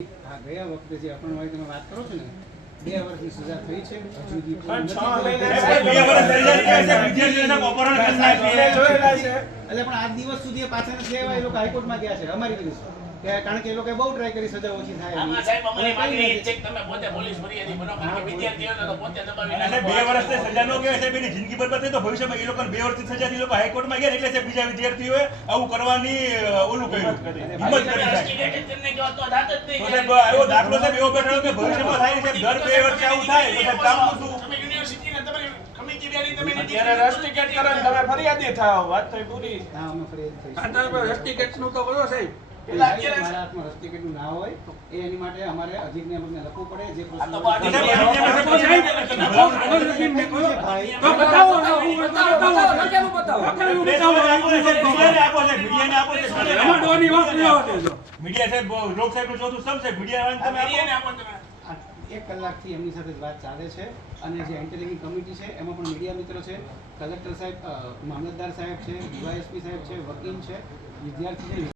આ ગયા વખતે જે અપહરણવાળી તમે વાત કરો છો ને 2 વર્ષની સજા થઈ છે હજુ સુધી પણ 6 એટલે પણ આજ દિવસ સુધી પાછા નથી આવ્યા. એ લોકો હાઈકોર્ટમાં ગયા છે અમારી વિરુદ્ધ કારણ કે એ લોકો બહુ ટ્રાય કરી સજા ઓછી થાય. આમાં સાહેબ અમારી માંગણી એ છે કે તમે પોતે પોલીસ ફરિયાદી બનો કારણ કે વિદ્યાર્થીઓને તો પોતે દબાવી અને 2 વર્ષની સજા નો કહેવાય સાહેબ, એની જિંદગી બરબાદ થઈ તો ભવિષ્યમાં એ લોકોને 2 વર્ષની સજા થી લોકો હાઈકોર્ટમાં ગયા એટલે સાહેબ બીજા વિદ્યાર્થીઓએ આવું કરવાની ઓલું કર્યું હિંમત કરી સાહેબ. તેમને કહો તો દાદ જ નહીં. તો સાહેબ એવો દાખલો સાહેબ એવો બેઠો કે ભવિષ્યમાં થાય સાહેબ દર 2 વર્ષે આવું થાય તો સાહેબ કામ શું? તમે યુનિવર્સિટીના તમારી કમિટી બેરી તમે અત્યારે રસ્ટિકેટ કરો ને તમે ફરિયાદી થાઓ, વાત થઈ પૂરી. હા અમે ફરિયાદ થઈ છે. આંતર રસ્ટિકેટ નું તો બોલો સાહેબ. મારા હાથમાં રસ્ટિકેટનું ના હોય એની માટે અમારે અધિકને અમને લખવું પડે જે મીડિયા સાહેબ લોક સાહેબ નું ચોથું સ્તંભ સાહેબ મીડિયા તમે આપો. 1 કલાકથી એમની સાથે વાત ચાલે છે અને જે એન્ટરટેનિંગ કમિટી છે એમાં પણ મીડિયા મિત્રો છે, કલેક્ટર સાહેબ, મામલતદાર સાહેબ છે, ડીવાયએસપી સાહેબ છે, વકીલ છે, વિદ્યાર્થી છે.